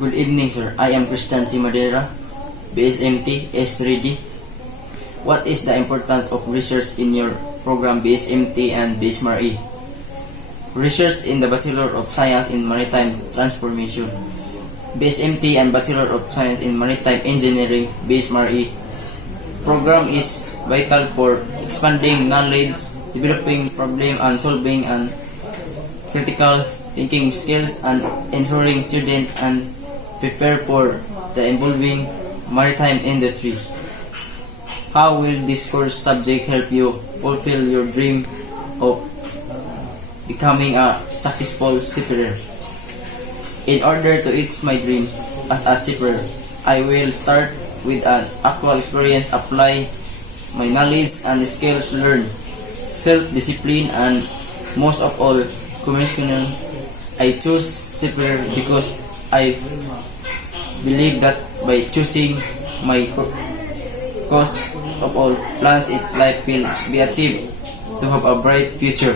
Good evening, sir. I am Christian C. Madera, BSMT S3D. What is the importance of research in your program BSMT and BSMRE? Research in the Bachelor of Science in Maritime Transformation. BSMT and Bachelor of Science in Maritime Engineering BSMRE program is vital for expanding knowledge, developing problem and solving and critical thinking skills, and ensuring students and prepare for the evolving maritime industry. How will this course subject help you fulfill your dream of becoming a successful seafarer? In order to reach my dreams as a seafarer, I will start with an actual experience, apply my knowledge and skills learned, self-discipline, and most of all, communication. I choose seafarer because I believe that by choosing my course of all plans in life will be achieved to have a bright future.